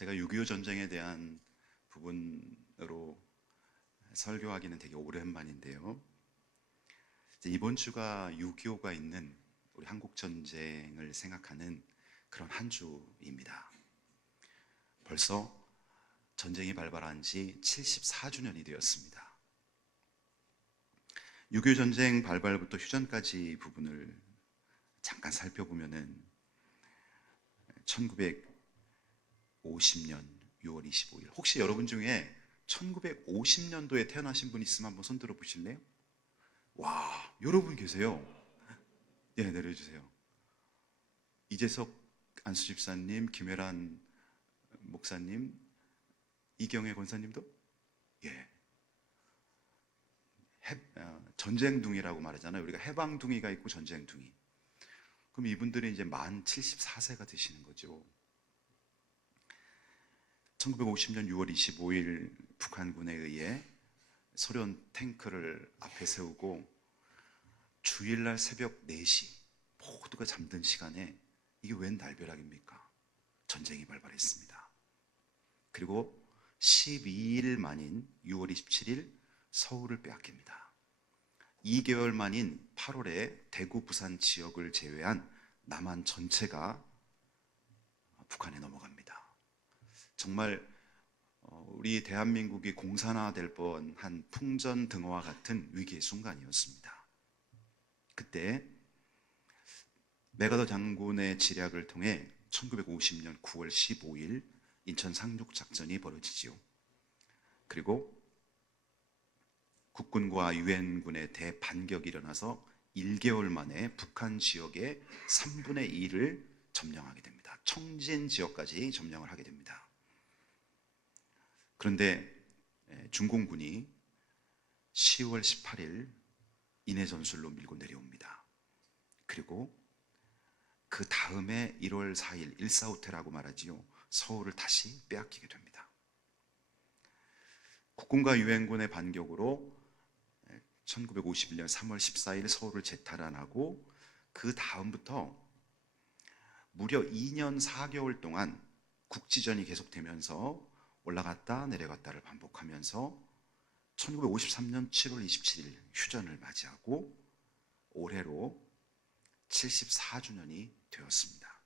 제가 6.25 전쟁에 대한 부분으로 설교하기는 되게 오랜만인데요. 이번 주가 6.25가 있는 우리 한국 전쟁을 생각하는 그런 한 주입니다. 벌써 전쟁이 발발한 지 74주년이 되었습니다. 6.25 전쟁 발발부터 휴전까지 부분을 잠깐 살펴보면은 1950년 6월 25일, 혹시 여러분 중에 1950년도에 태어나신 분 있으면 한번 손 들어 보실래요? 와, 여러분 계세요. 네, 내려주세요. 이재석 안수 집사님, 김혜란 목사님, 이경혜 권사님도? 예. 전쟁둥이라고 말하잖아요. 우리가 해방둥이가 있고 전쟁둥이. 그럼 이분들은 이제 만 74세가 되시는 거죠. 1950년 6월 25일 북한군에 의해 소련 탱크를 앞에 세우고 주일날 새벽 4시 모두가 잠든 시간에, 이게 웬 날벼락입니까? 전쟁이 발발했습니다. 그리고 12일 만인 6월 27일 서울을 빼앗깁니다. 2개월 만인 8월에 대구, 부산 지역을 제외한 남한 전체가 북한에 넘어갑니다. 정말 우리 대한민국이 공산화될 뻔한 풍전등화와 같은 위기의 순간이었습니다. 그때 메가더 장군의 지략을 통해 1950년 9월 15일 인천 상륙작전이 벌어지지요. 그리고 국군과 유엔군의 대반격이 일어나서 1개월 만에 북한 지역의 3분의 2를 점령하게 됩니다. 청진 지역까지 점령을 하게 됩니다. 그런데 중공군이 10월 18일 인해 전술로 밀고 내려옵니다. 그리고 그 다음에 1월 4일 일사후퇴라고 말하지요. 서울을 다시 빼앗기게 됩니다. 국군과 유엔군의 반격으로 1951년 3월 14일 서울을 재탈환하고, 그 다음부터 무려 2년 4개월 동안 국지전이 계속되면서 올라갔다 내려갔다를 반복하면서 1953년 7월 27일 휴전을 맞이하고 올해로 74주년이 되었습니다.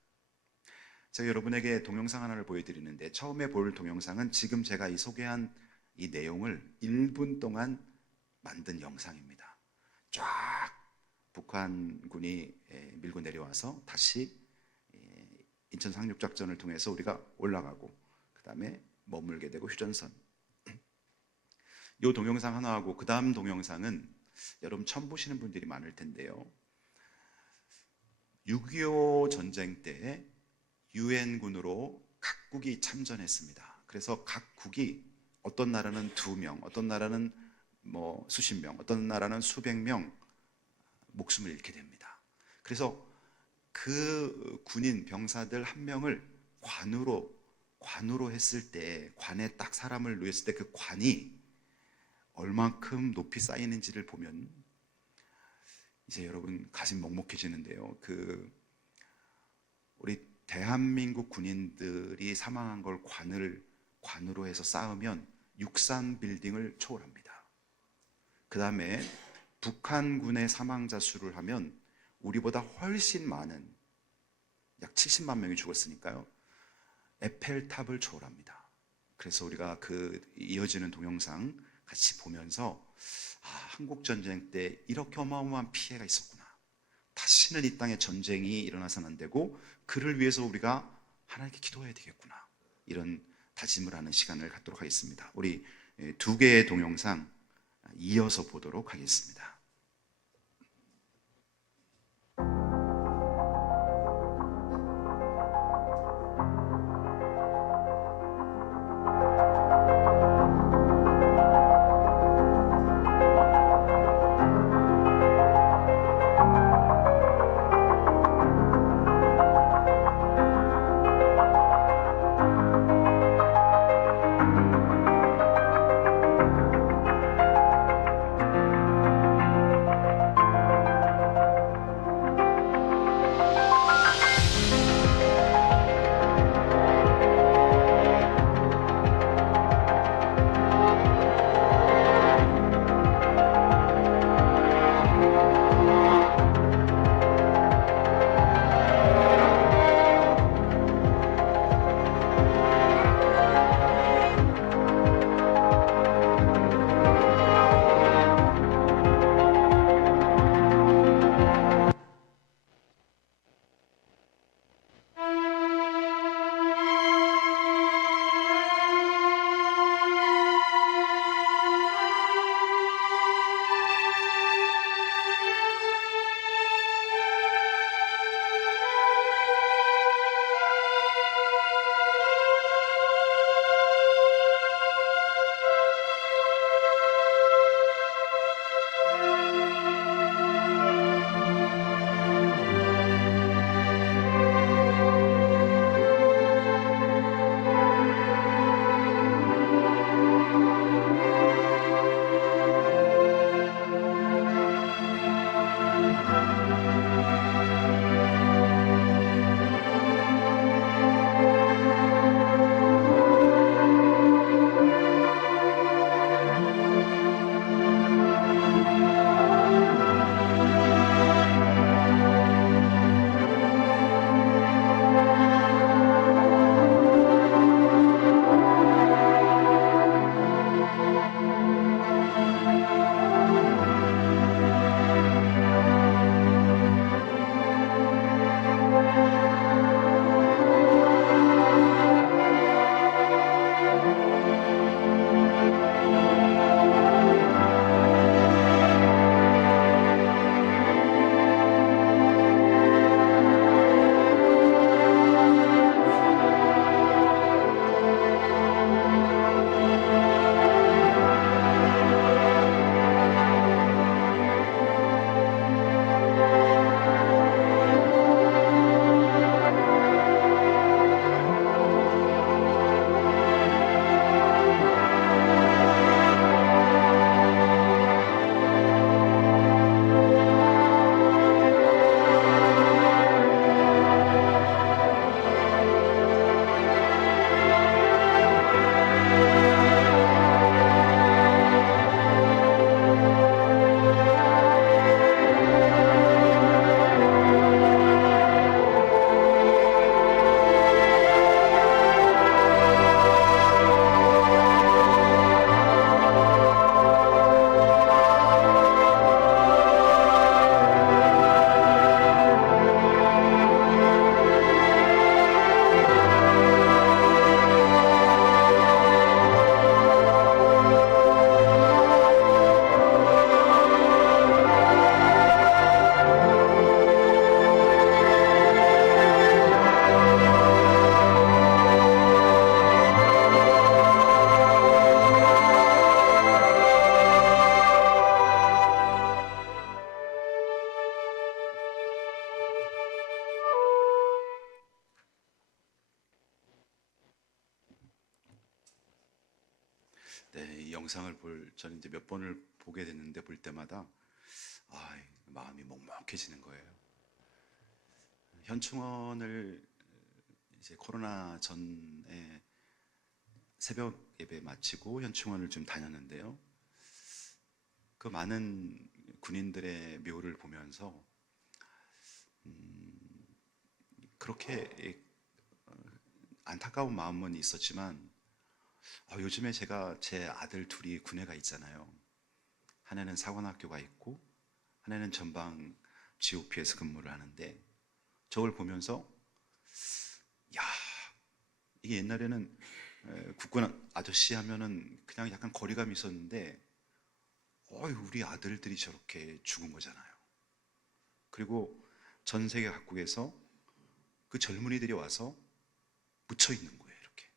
제가 여러분에게 동영상 하나를 보여드리는데, 처음에 볼 동영상은 지금 제가 소개한 이 내용을 1분 동안 만든 영상입니다. 쫙 북한군이 밀고 내려와서 다시 인천 상륙작전을 통해서 우리가 올라가고, 그 다음에 머물게 되고 휴전선. 이 동영상 하나하고 그 다음 동영상은 여러분 처음 보시는 분들이 많을 텐데요. 6.25 전쟁 때 유엔군으로 각국이 참전했습니다. 그래서 각국이, 어떤 나라는 2명, 어떤 나라는 수십 명, 어떤 나라는 수백 명 목숨을 잃게 됩니다. 그래서 그 군인 병사들 한 명을 관으로 했을 때, 관에 딱 사람을 놓였을 때 그 관이 얼만큼 높이 쌓이는지를 보면 이제 여러분 가슴이 먹먹해지는데요. 우리 대한민국 군인들이 사망한 걸 관으로 해서 쌓으면 63 빌딩을 초월합니다. 그 다음에 북한군의 사망자 수를 하면 우리보다 훨씬 많은, 약 70만 명이 죽었으니까요, 에펠탑을 초월합니다. 그래서 우리가 그 이어지는 동영상 같이 보면서 한국전쟁 때 이렇게 어마어마한 피해가 있었구나, 다시는 이 땅에 전쟁이 일어나서는 안 되고 그를 위해서 우리가 하나님께 기도해야 되겠구나, 이런 다짐을 하는 시간을 갖도록 하겠습니다. 우리 2개의 동영상 이어서 보도록 하겠습니다. 네, 이 영상을 저는 이제 몇 번을 보게 됐는데 볼 때마다 마음이 먹먹해지는 거예요. 현충원을 이제 코로나 전에 새벽 예배 마치고 현충원을 좀 다녔는데요. 그 많은 군인들의 묘를 보면서 그렇게 안타까운 마음은 있었지만 요즘에 제가 제 아들 둘이 군에 가 있잖아요. 하나는 사관학교가 있고 하나는 전방 GOP에서 근무를 하는데 저걸 보면서 야, 이게 옛날에는 국군 아저씨 하면은 그냥 약간 거리감이 있었는데 우리 아들들이 저렇게 죽은 거잖아요. 그리고 전 세계 각국에서 그 젊은이들이 와서 묻혀 있는 거예요. 이렇게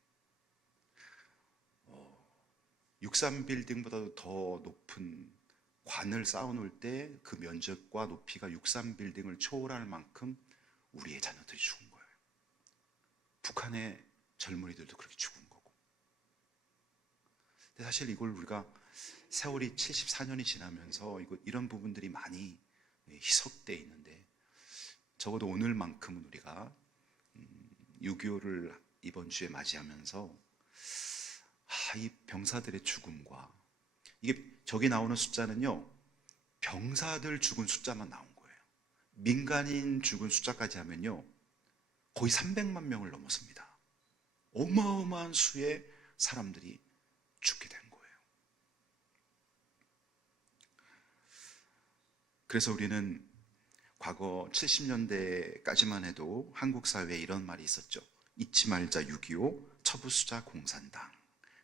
63빌딩보다도 더 높은 관을 쌓아놓을 때 그 면적과 높이가 63빌딩을 초월할 만큼 우리의 자녀들이 죽은 거예요. 북한의 젊은이들도 그렇게 죽은 거고. 근데 사실 이걸 우리가 세월이 74년이 지나면서 이런 부분들이 많이 희석되어 있는데 적어도 오늘만큼은 우리가 6.25를 이번 주에 맞이하면서 이 병사들의 죽음과 이게 저기 나오는 숫자는요 병사들 죽은 숫자만 나온 거예요. 민간인 죽은 숫자까지 하면요 거의 300만 명을 넘었습니다. 어마어마한 수의 사람들이 죽게 된 거예요. 그래서 우리는 과거 70년대까지만 해도 한국 사회에 이런 말이 있었죠. 잊지 말자 6.25, 처부수자 공산당.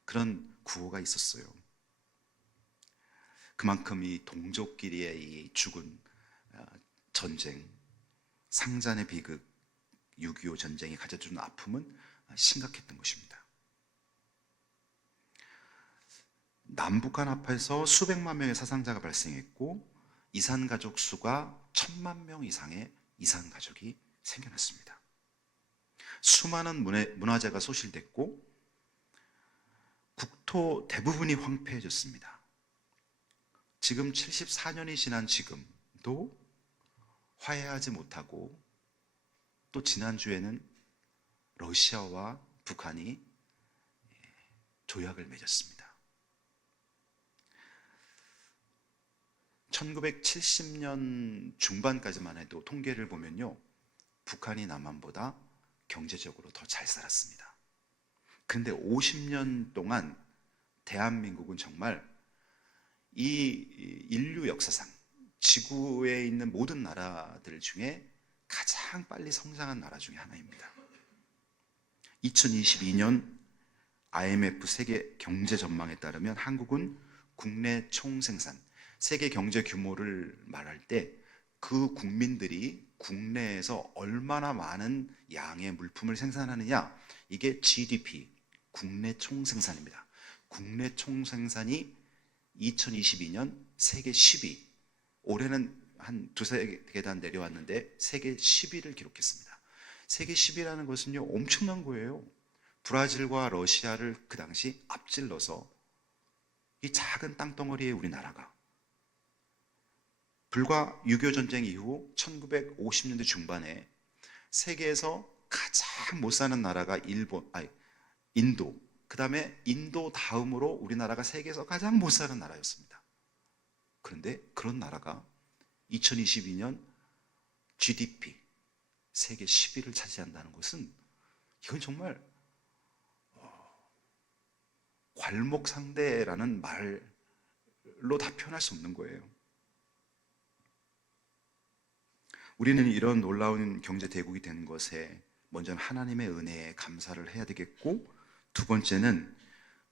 그런 구호가 있었어요. 그만큼 이 동족끼리의 이 죽은 전쟁, 상잔의 비극, 6.25 전쟁이 가져주는 아픔은 심각했던 것입니다. 남북한 합해서 수백만 명의 사상자가 발생했고 이산가족 수가 1000만 명 이상의 이산가족이 생겨났습니다. 수많은 문화재가 소실됐고 국토 대부분이 황폐해졌습니다. 지금 74년이 지난 지금도 화해하지 못하고 또 지난주에는 러시아와 북한이 조약을 맺었습니다. 1970년 중반까지만 해도 통계를 보면요 북한이 남한보다 경제적으로 더 잘 살았습니다. 그런데 50년 동안 대한민국은 정말 이 인류 역사상 지구에 있는 모든 나라들 중에 가장 빨리 성장한 나라 중에 하나입니다. 2022년 IMF 세계 경제 전망에 따르면 한국은 국내 총생산, 세계 경제 규모를 말할 때 그 국민들이 국내에서 얼마나 많은 양의 물품을 생산하느냐, 이게 GDP, 국내 총생산입니다. 국내 총생산이 2022년 세계 10위, 올해는 한 두세 계단 내려왔는데 세계 10위를 기록했습니다. 세계 10위라는 것은요 엄청난 거예요. 브라질과 러시아를 그 당시 앞질러서 이 작은 땅덩어리의 우리나라가 불과 6.25 전쟁 이후 1950년대 중반에 세계에서 가장 못 사는 나라가 인도, 그 다음에 인도 다음으로 우리나라가 세계에서 가장 못 사는 나라였습니다. 그런데 그런 나라가 2022년 GDP 세계 10위를 차지한다는 것은 이건 정말 괄목상대라는 말로 다 표현할 수 없는 거예요. 우리는 이런 놀라운 경제 대국이 된 것에 먼저는 하나님의 은혜에 감사를 해야 되겠고, 두 번째는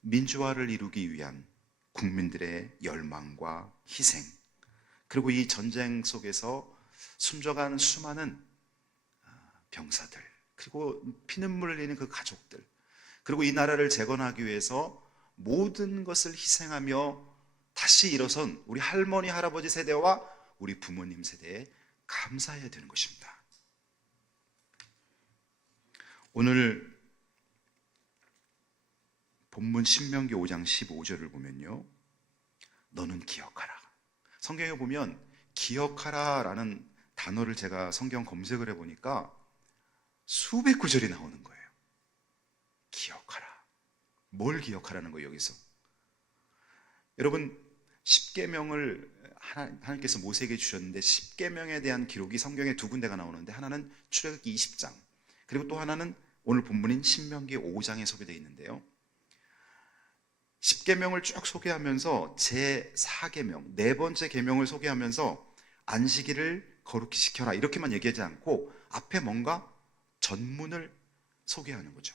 민주화를 이루기 위한 국민들의 열망과 희생, 그리고 이 전쟁 속에서 숨져간 수많은 병사들, 그리고 피눈물을 흘리는 그 가족들, 그리고 이 나라를 재건하기 위해서 모든 것을 희생하며 다시 일어선 우리 할머니, 할아버지 세대와 우리 부모님 세대에 감사해야 되는 것입니다. 오늘 본문 신명기 5장 15절을 보면요, 너는 기억하라. 성경에 보면 기억하라라는 단어를 제가 성경 검색을 해보니까 수백 구절이 나오는 거예요. 기억하라. 뭘 기억하라는 거예요, 여기서? 여러분, 십계명을 하나님께서 모세에게 주셨는데, 십계명에 대한 기록이 성경에 두 군데가 나오는데, 하나는 출애굽기 20장, 그리고 또 하나는 오늘 본문인 신명기 5장에 소개되어 있는데요, 십계명을 쭉 소개하면서 제4계명, 네 번째 계명을 소개하면서 안식일을 거룩히 지켜라 이렇게만 얘기하지 않고 앞에 뭔가 전문을 소개하는 거죠.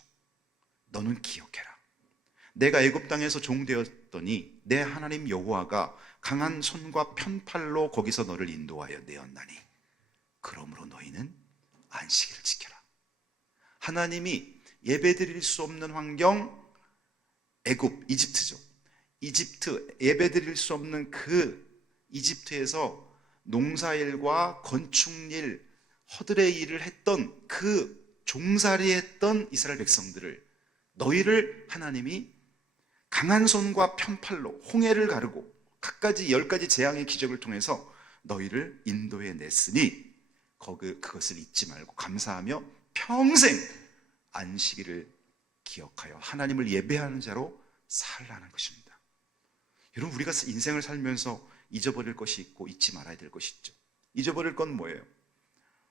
너는 기억해라. 내가 애굽 땅에서 종되었더니 내 하나님 여호와가 강한 손과 편팔로 거기서 너를 인도하여 내었나니 그러므로 너희는 안식일을 지켜라. 하나님이 예배드릴 수 없는 환경, 애굽, 이집트죠. 이집트, 예배드릴 수 없는 그 이집트에서 농사일과 건축일, 허들의 일을 했던 그 종살이 했던 이스라엘 백성들을, 너희를 하나님이 강한 손과 편팔로 홍해를 가르고 갖가지 10가지 재앙의 기적을 통해서 너희를 인도해 냈으니 그것을 잊지 말고 감사하며 평생 안식일을 기억하여 하나님을 예배하는 자로 살라는 것입니다. 여러분, 우리가 인생을 살면서 잊어버릴 것이 있고 잊지 말아야 될 것이 있죠. 잊어버릴 건 뭐예요?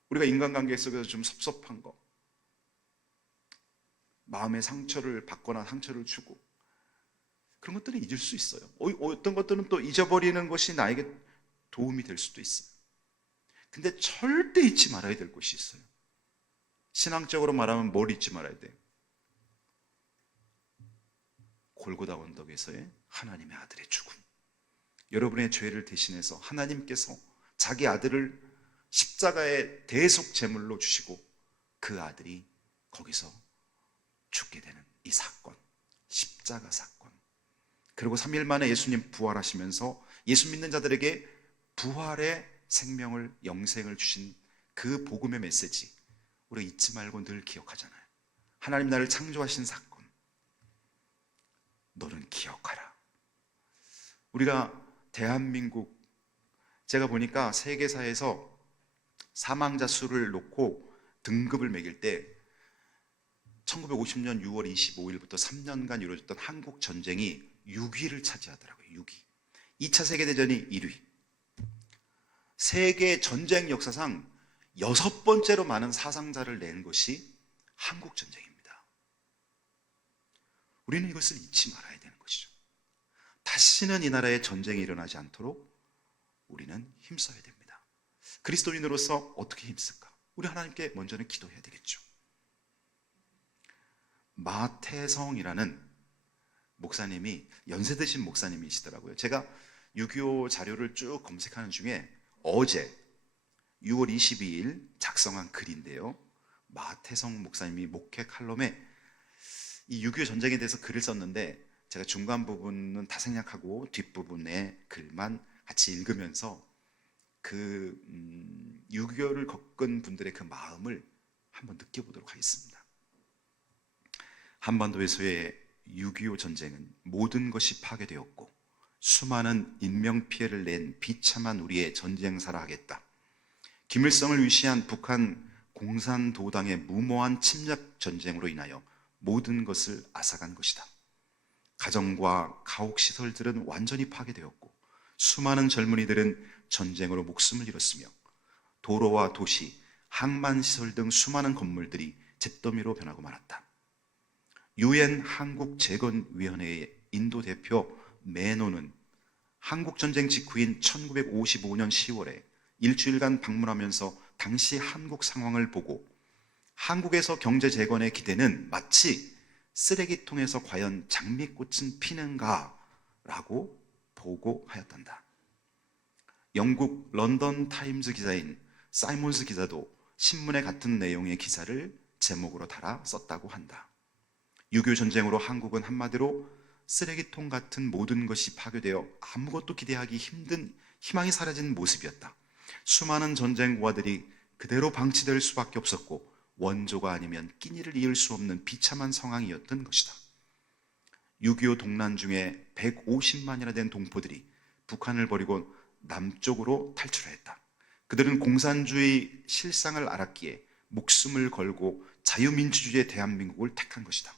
우리가 인간관계 속에서 좀 섭섭한 거, 마음의 상처를 받거나 상처를 주고, 그런 것들은 잊을 수 있어요. 어떤 것들은 또 잊어버리는 것이 나에게 도움이 될 수도 있어요. 근데 절대 잊지 말아야 될 것이 있어요. 신앙적으로 말하면 뭘 잊지 말아야 돼요? 골고다 언덕에서의 하나님의 아들의 죽음. 여러분의 죄를 대신해서 하나님께서 자기 아들을 십자가의 대속 제물로 주시고 그 아들이 거기서 죽게 되는 이 사건, 십자가 사건. 그리고 3일 만에 예수님 부활하시면서 예수 믿는 자들에게 부활의 생명을, 영생을 주신 그 복음의 메시지, 우리가 잊지 말고 늘 기억하잖아요. 하나님 나를 창조하신 사건, 너는 기억하라. 우리가 대한민국, 제가 보니까 세계사에서 사망자 수를 놓고 등급을 매길 때 1950년 6월 25일부터 3년간 이루어졌던 한국 전쟁이 6위를 차지하더라고요. 6위. 2차 세계대전이 1위. 세계 전쟁 역사상 6번째로 많은 사상자를 낸 것이 한국 전쟁입니다. 우리는 이것을 잊지 말아야 되는 것이죠. 다시는 이 나라에 전쟁이 일어나지 않도록 우리는 힘써야 됩니다. 그리스도인으로서 어떻게 힘쓸까? 우리 하나님께 먼저는 기도해야 되겠죠. 마태성이라는 목사님이, 연세 드신 목사님이시더라고요. 제가 6.25 자료를 쭉 검색하는 중에 어제 6월 22일 작성한 글인데요, 마태성 목사님이 목회 칼럼에 이 6.25 전쟁에 대해서 글을 썼는데, 제가 중간 부분은 다 생략하고 뒷부분의 글만 같이 읽으면서 그 6.25를 겪은 분들의 그 마음을 한번 느껴보도록 하겠습니다. 한반도에서의 6.25 전쟁은 모든 것이 파괴되었고 수많은 인명피해를 낸 비참한 우리의 전쟁사라 하겠다. 김일성을 위시한 북한 공산도당의 무모한 침략 전쟁으로 인하여 모든 것을 앗아간 것이다. 가정과 가옥시설들은 완전히 파괴되었고 수많은 젊은이들은 전쟁으로 목숨을 잃었으며 도로와 도시, 항만시설 등 수많은 건물들이 잿더미로 변하고 말았다. 유엔 한국재건위원회의 인도 대표 메노는 한국전쟁 직후인 1955년 10월에 일주일간 방문하면서 당시 한국 상황을 보고 한국에서 경제재건의 기대는 마치 쓰레기통에서 과연 장미꽃은 피는가? 라고 보고하였단다. 영국 런던 타임즈 기자인 사이몬스 기자도 신문에 같은 내용의 기사를 제목으로 달아 썼다고 한다. 6.25 전쟁으로 한국은 한마디로 쓰레기통 같은 모든 것이 파괴되어 아무것도 기대하기 힘든 희망이 사라진 모습이었다. 수많은 전쟁 고아들이 그대로 방치될 수밖에 없었고 원조가 아니면 끼니를 이을 수 없는 비참한 상황이었던 것이다. 6.25 동란 중에 150만이나 된 동포들이 북한을 버리고 남쪽으로 탈출했다. 그들은 공산주의 실상을 알았기에 목숨을 걸고 자유민주주의의 대한민국을 택한 것이다.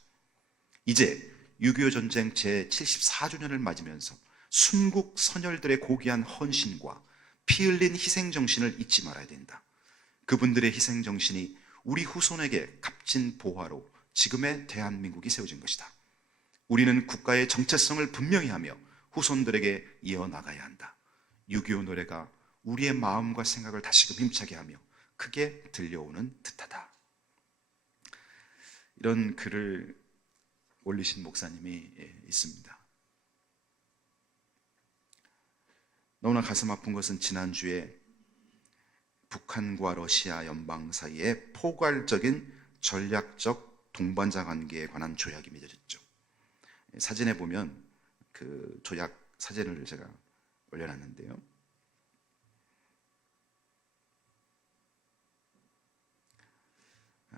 이제 6.25 전쟁 제74주년을 맞으면서 순국 선열들의 고귀한 헌신과 피 흘린 희생정신을 잊지 말아야 된다. 그분들의 희생정신이 우리 후손에게 값진 보화로 지금의 대한민국이 세워진 것이다. 우리는 국가의 정체성을 분명히 하며 후손들에게 이어나가야 한다. 6.25 노래가 우리의 마음과 생각을 다시금 힘차게 하며 크게 들려오는 듯하다. 이런 글을 올리신 목사님이 있습니다. 너무나 가슴 아픈 것은 지난주에 북한과 러시아 연방 사이에 포괄적인 전략적 동반자 관계에 관한 조약이 맺어졌죠. 사진에 보면 그 조약 사진을 제가 올려놨는데요.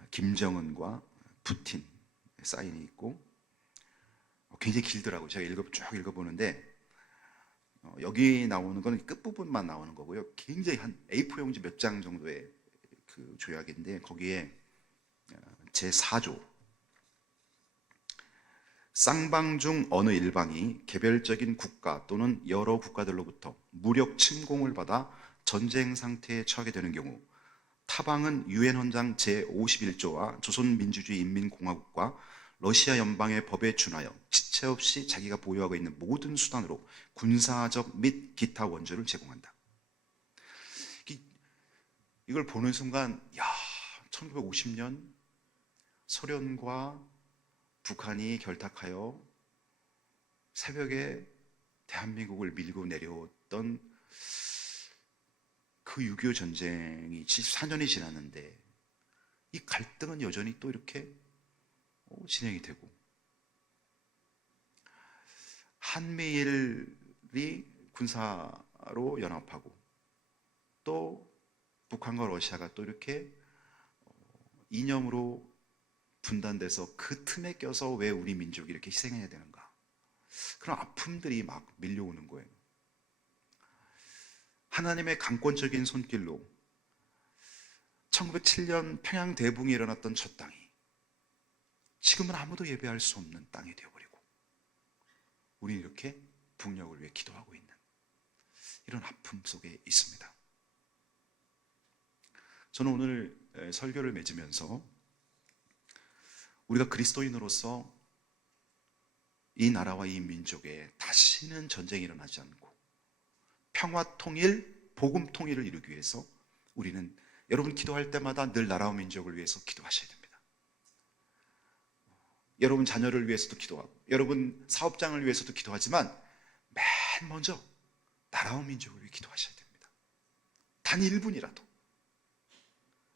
김정은과 푸틴 사인이 있고 굉장히 길더라고요. 제가 쭉 읽어보는데 여기 나오는 건 끝부분만 나오는 거고요. 굉장히 한 A4 용지 몇 장 정도의 그 조약인데 거기에 제4조 쌍방 중 어느 일방이 개별적인 국가 또는 여러 국가들로부터 무력 침공을 받아 전쟁 상태에 처하게 되는 경우 타방은 유엔 헌장 제51조와 조선민주주의 인민공화국과 러시아 연방의 법에 준하여 지체 없이 자기가 보유하고 있는 모든 수단으로 군사적 및 기타 원조를 제공한다. 이걸 보는 순간 1950년 소련과 북한이 결탁하여 새벽에 대한민국을 밀고 내려왔던 그 6.25 전쟁이 74년이 지났는데 이 갈등은 여전히 또 이렇게 진행이 되고 한미일이 군사로 연합하고 또 북한과 러시아가 또 이렇게 이념으로 분단돼서 그 틈에 껴서 왜 우리 민족이 이렇게 희생해야 되는가, 그런 아픔들이 막 밀려오는 거예요. 하나님의 강권적인 손길로 1907년 평양 대붕이 일어났던 저 땅이 지금은 아무도 예배할 수 없는 땅이 되어버리고 우리 이렇게 북녘을 위해 기도하고 있는 이런 아픔 속에 있습니다. 저는 오늘 설교를 맺으면서 우리가 그리스도인으로서 이 나라와 이 민족에 다시는 전쟁이 일어나지 않고 평화 통일, 복음 통일을 이루기 위해서 우리는 여러분 기도할 때마다 늘 나라와 민족을 위해서 기도하셔야 됩니다. 여러분 자녀를 위해서도 기도하고 여러분 사업장을 위해서도 기도하지만 맨 먼저 나라와 민족을 위해 기도하셔야 됩니다. 단 1분이라도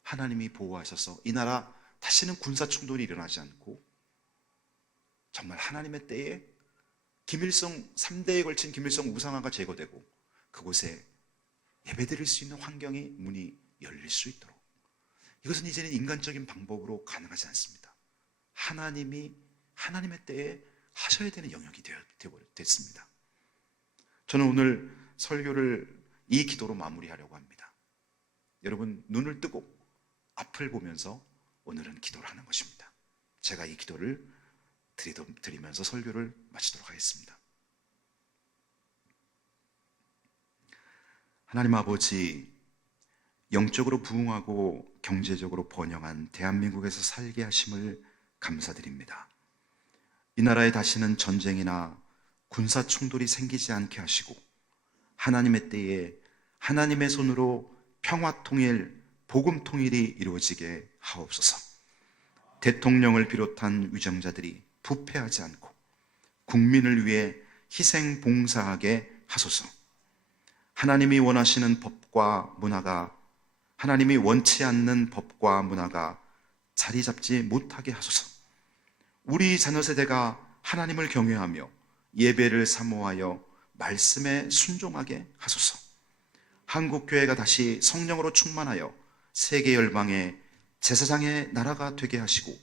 하나님이 보호하셔서 이 나라 다시는 군사 충돌이 일어나지 않고 정말 하나님의 때에 김일성 3대에 걸친 김일성 우상화가 제거되고 그곳에 예배드릴 수 있는 환경이 문이 열릴 수 있도록, 이것은 이제는 인간적인 방법으로 가능하지 않습니다. 하나님의 때에 하셔야 되는 영역이 됐습니다. 저는 오늘 설교를 이 기도로 마무리하려고 합니다. 여러분 눈을 뜨고 앞을 보면서 오늘은 기도를 하는 것입니다. 제가 이 기도를 드리면서 설교를 마치도록 하겠습니다. 하나님 아버지, 영적으로 부흥하고 경제적으로 번영한 대한민국에서 살게 하심을 감사드립니다. 이 나라에 다시는 전쟁이나 군사 충돌이 생기지 않게 하시고 하나님의 때에 하나님의 손으로 평화 통일, 복음 통일이 이루어지게 하옵소서. 대통령을 비롯한 위정자들이 부패하지 않고 국민을 위해 희생 봉사하게 하소서. 하나님이 원하시는 법과 문화가, 하나님이 원치 않는 법과 문화가 자리 잡지 못하게 하소서. 우리 자녀 세대가 하나님을 경외하며 예배를 사모하여 말씀에 순종하게 하소서. 한국교회가 다시 성령으로 충만하여 세계 열방의 제사장의 나라가 되게 하시고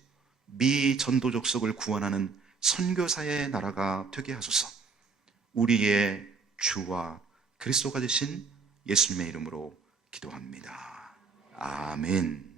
미 전도족 속을 구원하는 선교사의 나라가 되게 하소서. 우리의 주와 그리스도가 되신 예수님의 이름으로 기도합니다. 아멘.